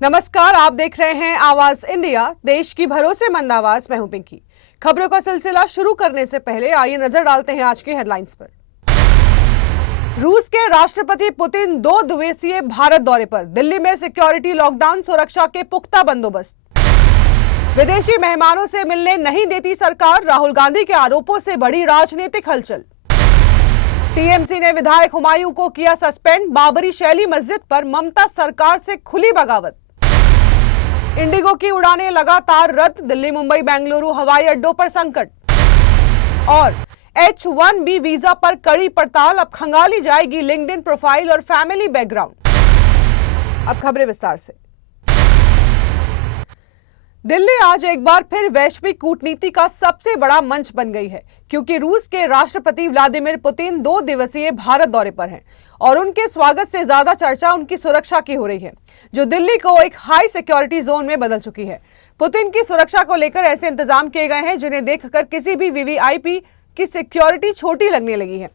नमस्कार, आप देख रहे हैं आवाज इंडिया, देश की भरोसेमंद आवाज। मैं हूं पिंकी। खबरों का सिलसिला शुरू करने से पहले आइए नजर डालते हैं आज की हेडलाइंस पर। रूस के राष्ट्रपति पुतिन 2 दिवसीय भारत दौरे पर। दिल्ली में सिक्योरिटी लॉकडाउन, सुरक्षा के पुख्ता बंदोबस्त। विदेशी मेहमानों से मिलने नहीं देती सरकार, राहुल गांधी के आरोपों से बड़ी राजनीतिक हलचल। टीएमसी ने विधायक हुमायूं को किया सस्पेंड, बाबरी शैली मस्जिद पर ममता सरकार से खुली बगावत। इंडिगो की उड़ानें लगातार रद्द, दिल्ली मुंबई बेंगलुरु हवाई अड्डों पर संकट। और H-1B वीजा पर कड़ी पड़ताल, अब खंगाली जाएगी लिंक्डइन प्रोफाइल और फैमिली बैकग्राउंड। अब खबरें विस्तार से। दिल्ली आज एक बार फिर वैश्विक कूटनीति का सबसे बड़ा मंच बन गई है, क्योंकि रूस के राष्ट्रपति व्लादिमीर पुतिन 2 दिवसीय भारत दौरे पर हैं और उनके स्वागत से ज्यादा चर्चा उनकी सुरक्षा की हो रही है, जो दिल्ली को एक हाई सिक्योरिटी जोन में बदल चुकी है। पुतिन की सुरक्षा को लेकर ऐसे इंतजाम किए गए हैं जिन्हें देखकर किसी भी वीवीआईपी की सिक्योरिटी छोटी लगने लगी है।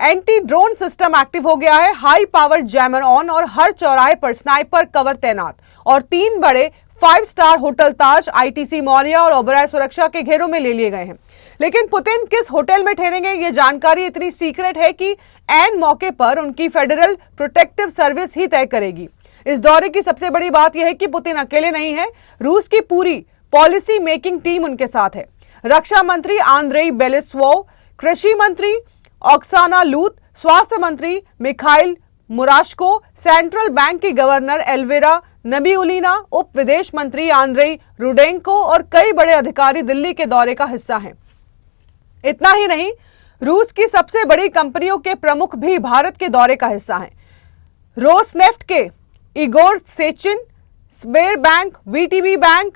एंटी ड्रोन सिस्टम एक्टिव हो गया है, हाई पावर जैमर ऑन और हर चौराहे पर स्नाइपर कवर तैनात और 3 बड़े 5 स्टार होटल ताज, आईटीसी मौर्या और ओबराय सुरक्षा के घेरों में ले लिए गए हैं। लेकिन पुतिन किस होटल में ठहरेंगे, ये जानकारी इतनी सीक्रेट है कि ऐन मौके पर उनकी फेडरल प्रोटेक्टिव सर्विस ही तय करेगी। इस दौरे की सबसे बड़ी बात यह है कि पुतिन अकेले नहीं है, रूस की पूरी पॉलिसी मेकिंग टीम उनके साथ है। रक्षा मंत्री आंद्रेई बेलेस्वोव, कृषि मंत्री ऑक्साना लूत, स्वास्थ्य मंत्री मिखाइल मुराशको, सेंट्रल बैंक की गवर्नर एल्विरा नबीउलिना, उप विदेश मंत्री आंद्रेई रुडेंको और कई बड़े अधिकारी दिल्ली के दौरे का हिस्सा हैं। इतना ही नहीं, रूस की सबसे बड़ी कंपनियों के प्रमुख भी भारत के दौरे का हिस्सा हैं। रोसनेफ्ट के Igor Sechin, Sber bank, VTB bank,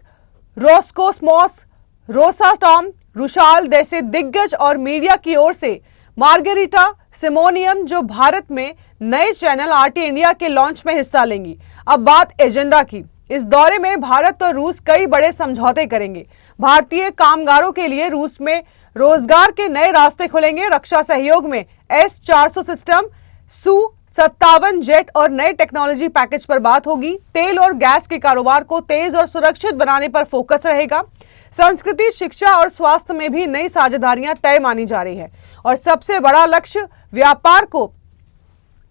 Roscosmos, Rosatom, Rusal जैसे दिग्गज और मीडिया की ओर से मार्गेरिटा सिमोनियम, जो भारत में नए चैनल आरटी इंडिया के लॉन्च में हिस्सा लेंगी। अब बात एजेंडा की। इस दौरे में भारत और रूस कई बड़े समझौते करेंगे। भारतीय कामगारों के लिए रूस में रोजगार के नए रास्ते खुलेंगे। रक्षा सहयोग में S-400 सिस्टम, Su-57 जेट और नए टेक्नोलॉजी पैकेज पर बात होगी। तेल और गैस के कारोबार को तेज और सुरक्षित बनाने पर फोकस रहेगा। संस्कृति, शिक्षा और स्वास्थ्य में भी नई साझेदारियां तय मानी जा रही है और सबसे बड़ा लक्ष्य व्यापार को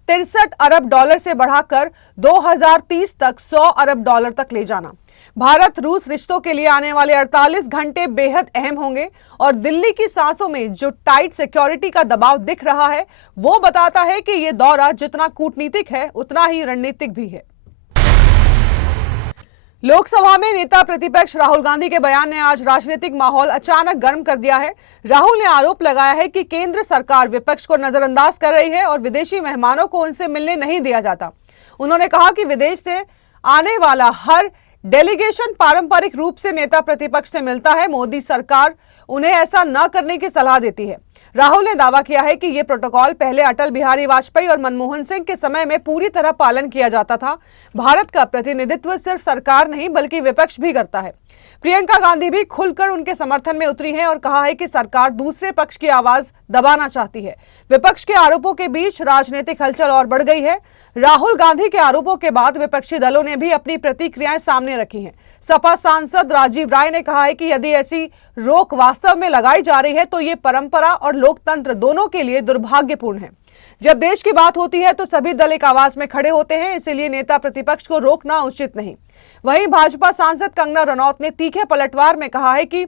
63 अरब डॉलर से बढ़ाकर 2030 तक 100 अरब डॉलर तक ले जाना। भारत रूस रिश्तों के लिए आने वाले 48 घंटे बेहद अहम होंगे और दिल्ली की सांसों में जो टाइट सिक्योरिटी का दबाव दिख रहा है, वो बताता है कि ये दौरा जितना कूटनीतिक है उतना ही रणनीतिक भी है। लोकसभा में नेता प्रतिपक्ष राहुल गांधी के बयान ने आज राजनीतिक माहौल अचानक गर्म कर दिया है। राहुल ने आरोप लगाया है कि केंद्र सरकार विपक्ष को नजरअंदाज कर रही है और विदेशी मेहमानों को उनसे मिलने नहीं दिया जाता। उन्होंने कहा कि विदेश से आने वाला हर डेलीगेशन पारंपरिक रूप से नेता प्रतिपक्ष से मिलता है। मोदी सरकार उन्हें ऐसा न करने की सलाह देती है। राहुल ने दावा किया है कि यह प्रोटोकॉल पहले अटल बिहारी वाजपेयी और मनमोहन सिंह के समय में पूरी तरह पालन किया जाता था। भारत का प्रतिनिधित्व सिर्फ सरकार नहीं बल्कि विपक्ष भी करता है। प्रियंका गांधी भी खुलकर उनके समर्थन में उतरी हैं और कहा है कि सरकार दूसरे पक्ष की आवाज दबाना चाहती है। विपक्ष के आरोपों के बीच राजनीतिक हलचल और बढ़ गई है। राहुल गांधी के आरोपों के बाद विपक्षी दलों ने भी अपनी प्रतिक्रियाएं सामने रखी हैं। सपा सांसद राजीव राय ने कहा है कि यदि ऐसी रोक वास्तव में लगाई जा रही है तो ये परंपरा और लोकतंत्र दोनों के लिए दुर्भाग्यपूर्ण है। जब देश की बात होती है तो सभी दल एक आवाज में खड़े होते हैं, इसीलिए नेता प्रतिपक्ष को रोकना उचित नहीं। वहीं भाजपा सांसद कंगना रनौत ने तीखे पलटवार में कहा है कि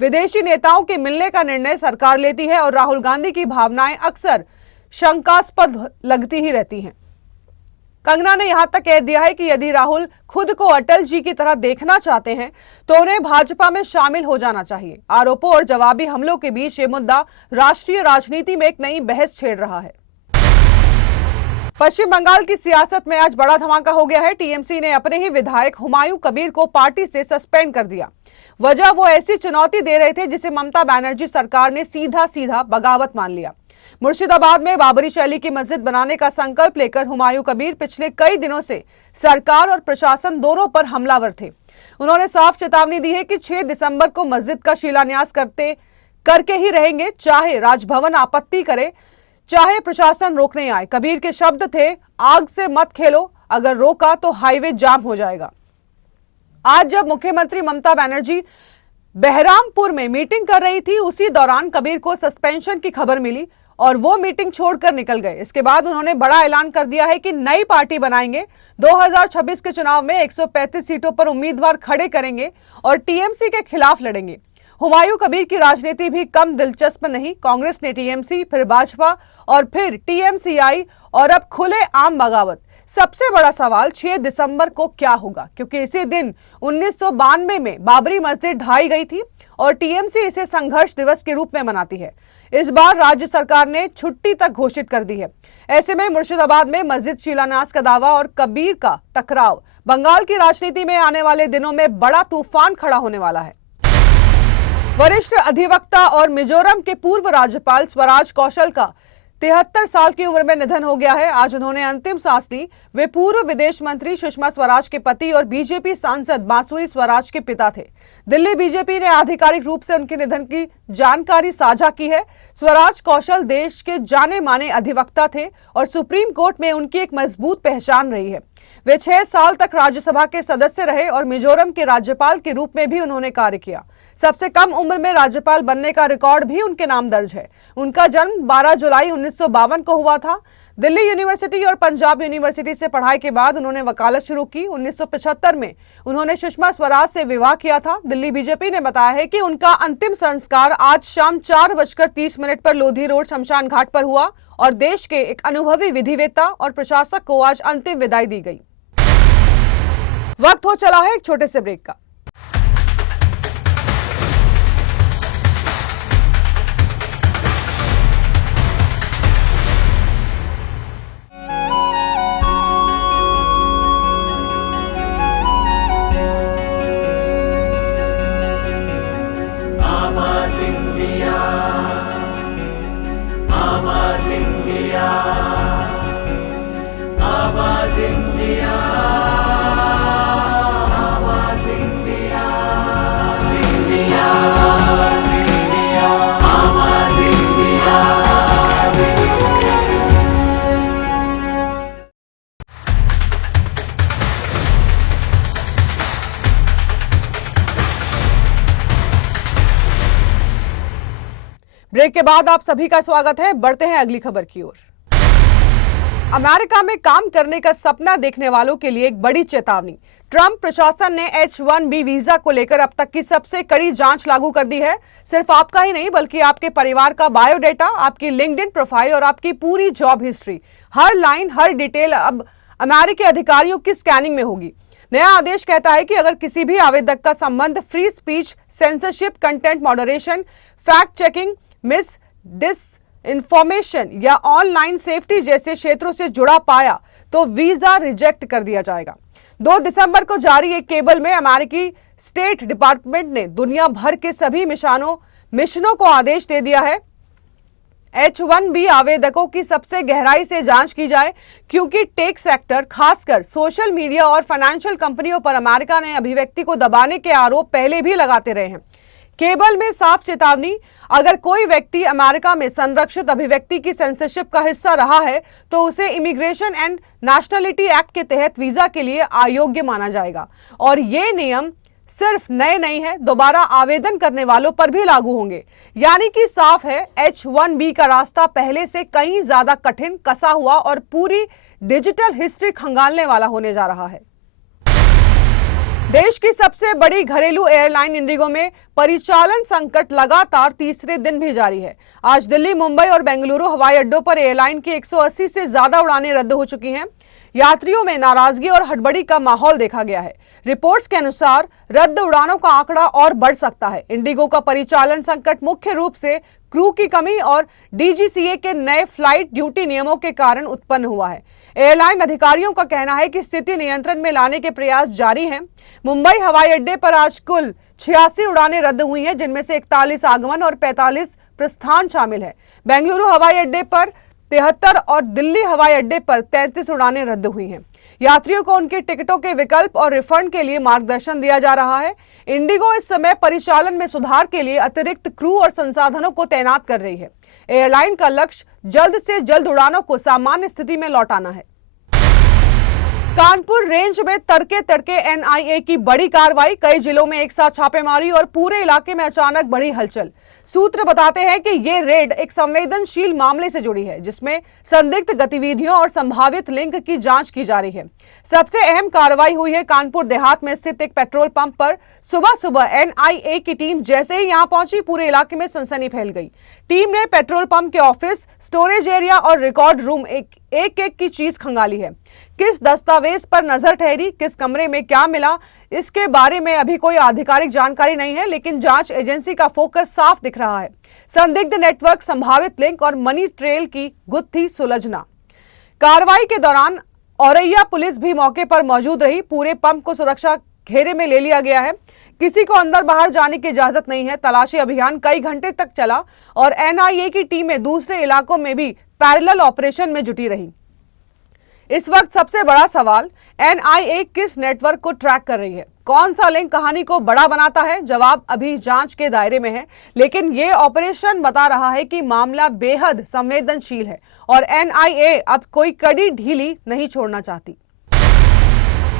विदेशी नेताओं के मिलने का निर्णय सरकार लेती है और राहुल गांधी की भावनाएं अक्सर शंकास्पद लगती ही रहती हैं। कंगना ने यहां तक कह दिया है कि यदि राहुल खुद को अटल जी की तरह देखना चाहते हैं तो उन्हें भाजपा में शामिल हो जाना चाहिए। आरोपों और जवाबी हमलों के बीच ये मुद्दा राष्ट्रीय राजनीति में एक नई बहस छेड़ रहा है। पश्चिम बंगाल की सियासत में आज बड़ा धमाका हो गया है। टीएमसी ने अपने ही विधायक हुमायूं कबीर को पार्टी से सस्पेंड कर दिया। वजह, वो ऐसी चुनौती दे रहे थे जिसे ममता बनर्जी सरकार ने सीधा सीधा बगावत मान लिया। मुर्शिदाबाद में बाबरी शैली की मस्जिद बनाने का संकल्प लेकर हुमायूं कबीर पिछले कई दिनों से सरकार और प्रशासन दोनों पर हमलावर थे। उन्होंने साफ चेतावनी दी है कि 6 दिसंबर को मस्जिद का शिलान्यास करके ही रहेंगे, चाहे राजभवन आपत्ति करे, चाहे प्रशासन रोकने आए। कबीर के शब्द थे, आग से मत खेलो, अगर रोका तो हाईवे जाम हो जाएगा। आज जब मुख्यमंत्री ममता बनर्जी बहरामपुर में मीटिंग कर रही थी, उसी दौरान कबीर को सस्पेंशन की खबर मिली और वो मीटिंग छोड़कर निकल गए। इसके बाद उन्होंने बड़ा ऐलान कर दिया है कि नई पार्टी बनाएंगे, 2026 के चुनाव में 135 सीटों पर उम्मीदवार खड़े करेंगे और टीएमसी के खिलाफ लड़ेंगे। हुमायूं कबीर की राजनीति भी कम दिलचस्प नहीं। कांग्रेस ने टीएमसी, फिर भाजपा और फिर टीएमसीआई और अब खुले आम बगावत। सबसे बड़ा सवाल 6 दिसंबर को क्या होगा, क्योंकि इसी दिन 1992 में बाबरी मस्जिद ढाई गई थी और टीएमसी इसे संघर्ष दिवस के रूप में मनाती है। इस बार राज्य सरकार ने छुट्टी तक घोषित कर दी है। ऐसे में मुर्शिदाबाद में मस्जिद शिलान्यास का दावा और कबीर का टकराव बंगाल की राजनीति में आने वाले दिनों में बड़ा तूफान खड़ा होने वाला है। वरिष्ठ अधिवक्ता और मिजोरम के पूर्व राज्यपाल स्वराज कौशल का 73 साल की उम्र में निधन हो गया है। आज उन्होंने अंतिम सांस ली। वे पूर्व विदेश मंत्री सुषमा स्वराज के पति और बीजेपी सांसद बांसुरी स्वराज के पिता थे। दिल्ली बीजेपी ने आधिकारिक रूप से उनके निधन की जानकारी साझा की है। स्वराज कौशल देश के जाने माने अधिवक्ता थे और सुप्रीम कोर्ट में उनकी एक मजबूत पहचान रही है। वे 6 साल तक राज्यसभा के सदस्य रहे और मिजोरम के राज्यपाल के रूप में भी उन्होंने कार्य किया। सबसे कम उम्र में राज्यपाल बनने का रिकॉर्ड भी उनके नाम दर्ज है। उनका जन्म 12 जुलाई 1952 को हुआ था। दिल्ली यूनिवर्सिटी और पंजाब यूनिवर्सिटी से पढ़ाई के बाद उन्होंने वकालत शुरू की। 1975 में उन्होंने सुषमा स्वराज से विवाह किया था। दिल्ली बीजेपी ने बताया है कि उनका अंतिम संस्कार आज शाम 4:30 पर लोधी रोड शमशान घाट पर हुआ और देश के एक अनुभवी विधिवेत्ता और प्रशासक को आज अंतिम विदाई दी गई। वक्त हो चला है एक छोटे से ब्रेक का। ब्रेक के बाद आप सभी का स्वागत है। बढ़ते हैं अगली खबर की ओर। अमेरिका में काम करने का सपना देखने वालों के लिए एक बड़ी चेतावनी। ट्रंप प्रशासन ने H-1B वीजा को लेकर अब तक की सबसे कड़ी जांच लागू कर दी है। सिर्फ आपका ही नहीं बल्कि आपके परिवार का बायोडेटा, आपकी लिंक्डइन प्रोफाइल और आपकी पूरी जॉब हिस्ट्री, हर लाइन हर डिटेल अब अमेरिकी अधिकारियों की स्कैनिंग में होगी। नया आदेश कहता है कि अगर किसी भी आवेदक का संबंध free speech, censorship, content moderation, fact checking, miss disinformation या ऑनलाइन सेफ्टी जैसे क्षेत्रों से जुड़ा पाया तो वीजा रिजेक्ट कर दिया जाएगा। 2 दिसंबर को जारी एक केबल में अमेरिकी स्टेट डिपार्टमेंट ने दुनिया भर के सभी मिशनों को आदेश दे दिया है H-1B आवेदकों की सबसे गहराई से जांच की जाए, क्योंकि टेक सेक्टर, खासकर सोशल मीडिया और फाइनेंशियल कंपनियों पर अमेरिका ने अभिव्यक्ति को दबाने के आरोप पहले भी लगाते रहे हैं। केबल में साफ चेतावनी, अगर कोई व्यक्ति अमेरिका में संरक्षित अभिव्यक्ति की सेंसरशिप का हिस्सा रहा है तो उसे इमिग्रेशन एंड नेशनलिटी एक्ट के तहत वीजा के लिए अयोग्य माना जाएगा। और ये नियम सिर्फ नए नहीं है, दोबारा आवेदन करने वालों पर भी लागू होंगे। यानी कि साफ है, H-1B का रास्ता पहले से कहीं ज्यादा कठिन, कसा हुआ और पूरी डिजिटल हिस्ट्री खंगालने वाला होने जा रहा है। देश की सबसे बड़ी घरेलू एयरलाइन इंडिगो में परिचालन संकट लगातार तीसरे दिन भी जारी है। आज दिल्ली, मुंबई और बेंगलुरु हवाई अड्डों पर एयरलाइन की 180 से ज्यादा उड़ानें रद्द हो चुकी हैं। यात्रियों में नाराजगी और हड़बड़ी का माहौल देखा गया है। रिपोर्ट्स के अनुसार रद्द उड़ानों का आंकड़ा और बढ़ सकता है। इंडिगो का परिचालन संकट मुख्य रूप से क्रू की कमी और DGCA के नए फ्लाइट ड्यूटी नियमों के कारण उत्पन्न हुआ है। एयरलाइन अधिकारियों का कहना है कि स्थिति नियंत्रण में लाने के प्रयास जारी हैं। मुंबई हवाई अड्डे पर आज कुल 86 उड़ानें रद्द हुई हैं, जिनमें से 41 आगमन और 45 प्रस्थान शामिल है। बेंगलुरु हवाई अड्डे पर 73 और दिल्ली हवाई अड्डे पर 33 उड़ानें रद्द हुई हैं। यात्रियों को उनके टिकटों के विकल्प और रिफंड के लिए मार्गदर्शन दिया जा रहा है। इंडिगो इस समय परिचालन में सुधार के लिए अतिरिक्त क्रू और संसाधनों को तैनात कर रही है। एयरलाइन का लक्ष्य जल्द से जल्द उड़ानों को सामान्य स्थिति में लौटाना है। कानपुर रेंज में तड़के तड़के एनआईए की बड़ी कार्रवाई, कई जिलों में एक साथ छापेमारी और पूरे इलाके में अचानक बढ़ी हलचल। सूत्र बताते हैं कि ये रेड एक संवेदनशील मामले से जुड़ी है जिसमें संदिग्ध गतिविधियों और संभावित लिंक की जांच की जा रही है। सबसे अहम कार्रवाई हुई है कानपुर देहात में स्थित एक पेट्रोल पंप पर। सुबह सुबह एनआईए की टीम जैसे ही यहां पहुंची, पूरे इलाके में सनसनी फैल गई। टीम ने पेट्रोल पंप के ऑफिस, स्टोरेज एरिया और रिकॉर्ड रूम एक की चीज खंगाली है। किस दस्तावेज पर नजर ठहरी, किस कमरे में क्या मिला, इसके बारे में अभी कोई आधिकारिक जानकारी नहीं है, लेकिन जांच एजेंसी का फोकस साफ दिख रहा है। संदिग्ध नेटवर्क, संभावित लिंक और मनी ट्रेल की गुत्थी सुलझना। कार्रवाई के दौरान औरैया पुलिस भी मौके पर मौजूद रही। पूरे पंप को सुरक्षा घेरे में ले लिया गया है। किसी को अंदर बाहर जाने की इजाजत नहीं है। तलाशी अभियान कई घंटे तक चला और एनआईए की टीमें दूसरे इलाकों में भी पैरेलल ऑपरेशन में जुटी रही। इस वक्त सबसे बड़ा सवाल, एनआईए किस नेटवर्क को ट्रैक कर रही है? कौन सा लिंक कहानी को बड़ा बनाता है? जवाब अभी जांच के दायरे में है, लेकिन यह ऑपरेशन बता रहा है कि मामला बेहद संवेदनशील है और एनआईए अब कोई कड़ी ढीली नहीं छोड़ना चाहती।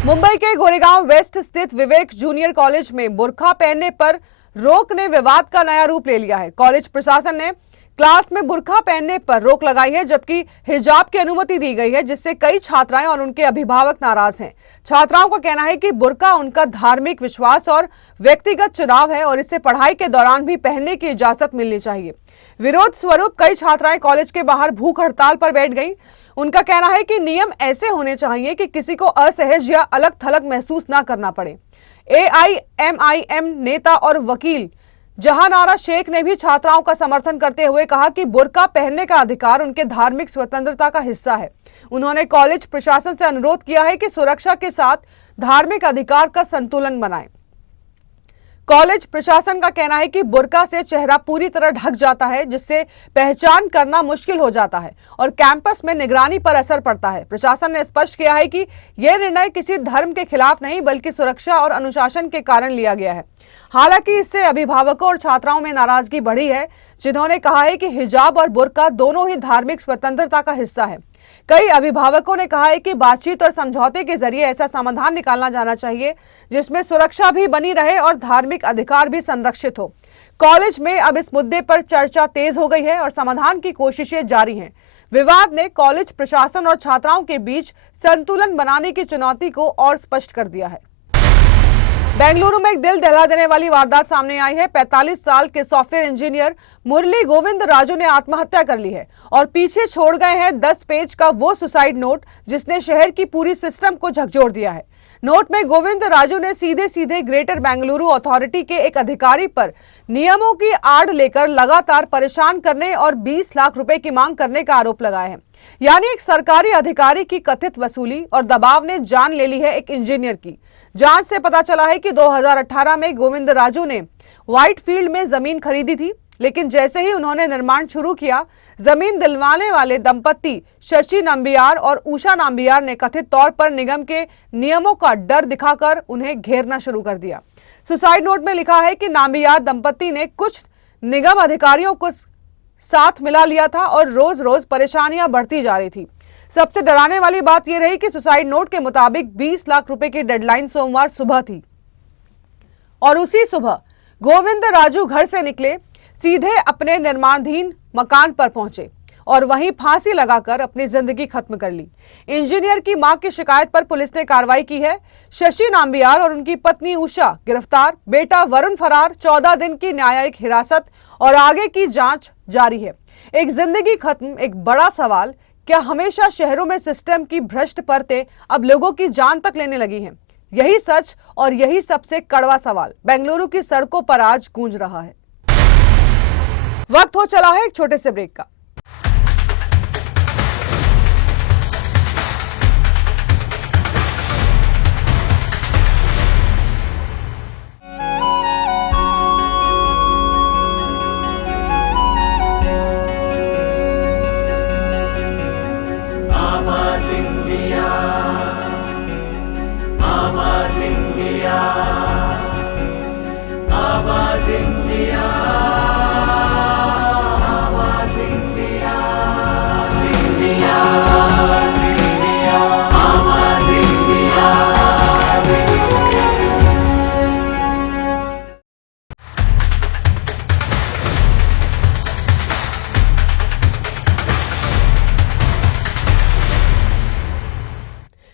मुंबई के गोरेगांव वेस्ट स्थित विवेक जूनियर कॉलेज में बुर्का पहनने पर रोक ने विवाद का नया रूप ले लिया है। कॉलेज प्रशासन ने क्लास में बुर्का पहनने पर रोक लगाई है, जबकि हिजाब की अनुमति दी गई है, जिससे कई छात्राएं और उनके अभिभावक नाराज हैं। छात्राओं का कहना है कि बुर्का उनका धार्मिक विश्वास और व्यक्तिगत चुनाव है और इसे पढ़ाई के दौरान भी पहनने की इजाजत मिलनी चाहिए। विरोध स्वरूप कई छात्राएं कॉलेज के बाहर भूख हड़ताल पर बैठ गई। उनका कहना है कि नियम ऐसे होने चाहिए कि किसी को असहज या अलग थलग महसूस ना करना पड़े। एआईएमआईएम नेता और वकील जहानारा शेख ने भी छात्राओं का समर्थन करते हुए कहा कि बुर्का पहनने का अधिकार उनके धार्मिक स्वतंत्रता का हिस्सा है। उन्होंने कॉलेज प्रशासन से अनुरोध किया है कि सुरक्षा के साथ धार्मिक अधिकार का संतुलन बनाएं। कॉलेज प्रशासन का कहना है कि बुर्का से चेहरा पूरी तरह ढक जाता है, जिससे पहचान करना मुश्किल हो जाता है और कैंपस में निगरानी पर असर पड़ता है। प्रशासन ने स्पष्ट किया है कि यह निर्णय किसी धर्म के खिलाफ नहीं, बल्कि सुरक्षा और अनुशासन के कारण लिया गया है। हालांकि इससे अभिभावकों और छात्राओं में नाराजगी बढ़ी है, जिन्होंने कहा है कि हिजाब और बुर्का दोनों ही धार्मिक स्वतंत्रता का हिस्सा है। कई अभिभावकों ने कहा है कि बातचीत और समझौते के जरिए ऐसा समाधान निकालना जाना चाहिए जिसमें सुरक्षा भी बनी रहे और धार्मिक अधिकार भी संरक्षित हो। कॉलेज में अब इस मुद्दे पर चर्चा तेज हो गई है और समाधान की कोशिशें जारी हैं। विवाद ने कॉलेज प्रशासन और छात्राओं के बीच संतुलन बनाने की चुनौती को और स्पष्ट कर दिया है। बेंगलुरु में एक दिल दहला देने वाली वारदात सामने आई है। 45 साल के सॉफ्टवेयर इंजीनियर मुरली गोविंद राजू ने आत्महत्या कर ली है और पीछे छोड़ गए हैं 10 पेज का वो सुसाइड नोट जिसने शहर की पूरी सिस्टम को झकझोर दिया है। नोट में गोविंद राजू ने सीधे सीधे ग्रेटर बेंगलुरु अथॉरिटी के एक अधिकारी पर नियमों की आड़ लेकर लगातार परेशान करने और 20 लाख रुपए की मांग करने का आरोप लगाया है। यानी एक सरकारी अधिकारी की कथित वसूली और दबाव ने जान ले ली है एक इंजीनियर की। जांच से पता चला है कि 2018 में गोविंद राजू ने व्हाइट फील्ड में जमीन खरीदी थी, लेकिन जैसे ही उन्होंने निर्माण शुरू किया, जमीन दिलवाने वाले दंपत्ति शशि नाम्बियार और उषा नाम्बियार ने कथित तौर पर निगम के नियमों का डर दिखाकर उन्हें घेरना शुरू कर दिया। सुसाइड नोट में लिखा है कि नाम्बियार दंपत्ति ने कुछ निगम अधिकारियों को साथ मिला लिया था और रोज रोज परेशानियां बढ़ती जा रही थी। सबसे डराने वाली बात यह रही कि सुसाइड नोट के मुताबिक 20 लाख रुपए की डेडलाइन सोमवार सुबह थी और उसी सुबह गोविंद राजू घर से निकले, सीधे अपने निर्माणाधीन मकान पर पहुंचे और वहीं फांसी लगाकर अपनी जिंदगी खत्म कर ली। इंजीनियर की मां की शिकायत पर पुलिस ने कार्रवाई की है। शशि नाम्बियार और उनकी पत्नी उषा गिरफ्तार, बेटा वरुण फरार, 14 दिन की न्यायिक हिरासत और आगे की जांच जारी है। एक जिंदगी खत्म, एक बड़ा सवाल, क्या हमेशा शहरों में सिस्टम की भ्रष्ट परतें अब लोगों की जान तक लेने लगी हैं? यही सच और यही सबसे कड़वा सवाल बेंगलुरु की सड़कों पर आज गूंज रहा है। वक्त हो चला है एक छोटे से ब्रेक का।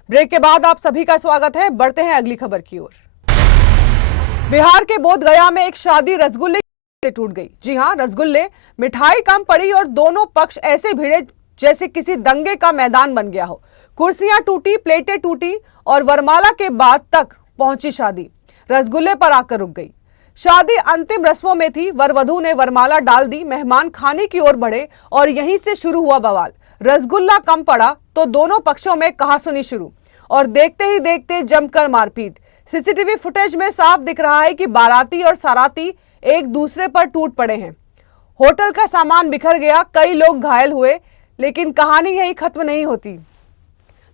ब्रेक के बाद आप सभी का स्वागत है। बढ़ते हैं अगली खबर की ओर। बिहार के बोधगया में एक शादी रसगुल्ले से टूट गई। जी हां, रसगुल्ले मिठाई कम पड़ी और दोनों पक्ष ऐसे भिड़े जैसे किसी दंगे का मैदान बन गया हो। कुर्सियां टूटी, प्लेटें टूटी और वरमाला के बाद तक पहुंची शादी रसगुल्ले पर आकर रुक गई। शादी अंतिम रस्मों में थी। वर वधू ने वरमाला डाल दी, मेहमान खाने की ओर बढ़े और यहीं से शुरू हुआ बवाल। रसगुल्ला कम पड़ा तो दोनों पक्षों में कहासुनी शुरू और देखते ही देखते जमकर मारपीट। सीसीटीवी फुटेज में साफ दिख रहा है कि बाराती और साराती एक दूसरे पर टूट पड़े हैं। होटल का सामान बिखर गया, कई लोग घायल हुए, लेकिन कहानी यही खत्म नहीं होती।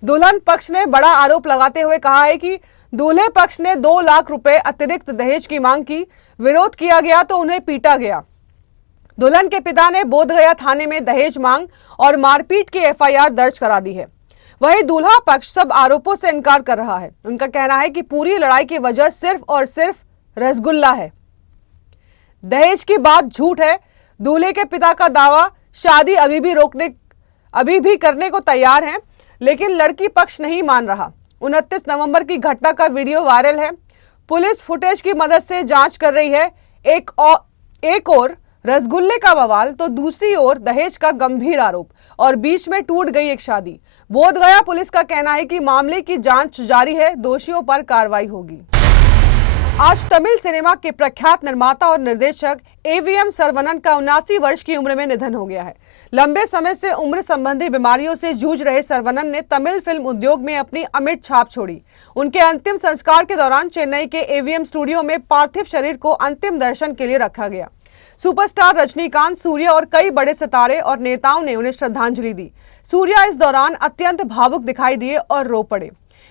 दुल्हन पक्ष ने बड़ा आरोप लगाते हुए कहा है कि दूल्हे पक्ष ने 2 लाख रुपए अतिरिक्त दहेज की मांग की। विरोध किया गया तो उन्हें पीटा गया। दुल्हन के पिता ने बोधगया थाने में दहेज मांग और मारपीट की एफआईआर दर्ज करा दी है। वहीं दूल्हा पक्ष सब आरोपों से इनकार कर रहा है। उनका कहना है कि पूरी लड़ाई की वजह सिर्फ और सिर्फ रसगुल्ला है। दहेज की बात झूठ है। दूल्हे के पिता का दावा, शादी अभी भी करने को तैयार हैं, लेकिन लड़की पक्ष नहीं मान रहा। 29 नवंबर की घटना का वीडियो वायरल है। पुलिस फुटेज की मदद से जांच कर रही है। एक और रसगुल्ले का बवाल तो दूसरी ओर दहेज का गंभीर आरोप और बीच में टूट गई एक शादी। बोधगया पुलिस का कहना है कि मामले की जांच जारी है, दोषियों पर कार्रवाई होगी। आज तमिल सिनेमा के प्रख्यात निर्माता और निर्देशक एवीएम सरवनन का 79 वर्ष की उम्र में निधन हो गया है। लंबे समय से उम्र संबंधी बीमारियों से जूझ रहे सरवनन ने तमिल फिल्म उद्योग में अपनी अमिट छाप छोड़ी। उनके अंतिम संस्कार के दौरान चेन्नई के एवीएम स्टूडियो में पार्थिव शरीर को अंतिम दर्शन के लिए रखा गया। सुपरस्टार रजनीकांत, सूर्या और कई बड़े सितारे और नेताओं ने उन्हें श्रद्धांजलि दी। सूर्या इस दौरान अत्यंत भावुक दिखाई दिए और रो पड़े।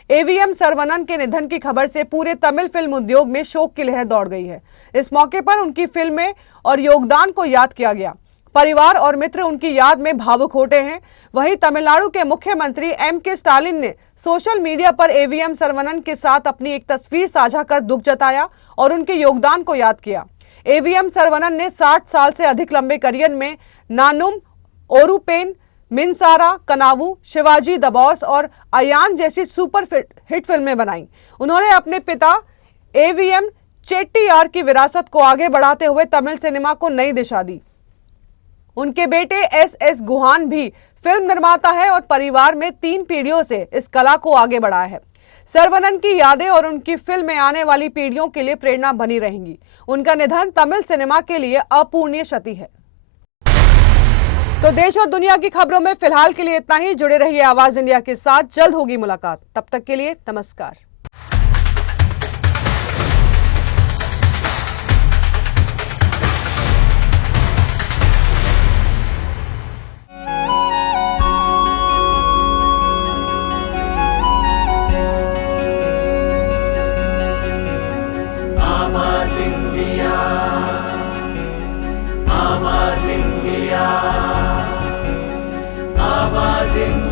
एवीएम सरवनन के निधन की खबर से पूरे तमिल फिल्म उद्योग में शोक की लहर दौड़ गई है। इस मौके पर उनकी फिल्में और योगदान को याद किया गया। परिवार और मित्र उनकी याद में भावुक होते हैं। वहीं तमिलनाडु के मुख्यमंत्री एम.के. स्टालिन ने सोशल मीडिया पर एवीएम सरवनन के साथ अपनी एक तस्वीर साझा कर दुख जताया और उनके योगदान को याद किया। एवीएम सरवनन ने 60 साल से अधिक लंबे करियर में नानुम, ओरुपेन, मिनसारा, कनावू, शिवाजी द बॉस और अयान जैसी सुपर हिट फिल्में बनाई। उन्होंने अपने पिता एवीएम चेट्टीयार की विरासत को आगे बढ़ाते हुए तमिल सिनेमा को नई दिशा दी। उनके बेटे एस गुहान भी फिल्म निर्माता है और परिवार में 3 पीढ़ियों से इस कला को आगे बढ़ाया है। सरवनन की यादें और उनकी फिल्में आने वाली पीढ़ियों के लिए प्रेरणा बनी रहेंगी। उनका निधन तमिल सिनेमा के लिए अपूरणीय क्षति है। तो देश और दुनिया की खबरों में फिलहाल के लिए इतना ही। जुड़े रहिए आवाज इंडिया के साथ, जल्द होगी मुलाकात। तब तक के लिए नमस्कार। आवाज इंडिया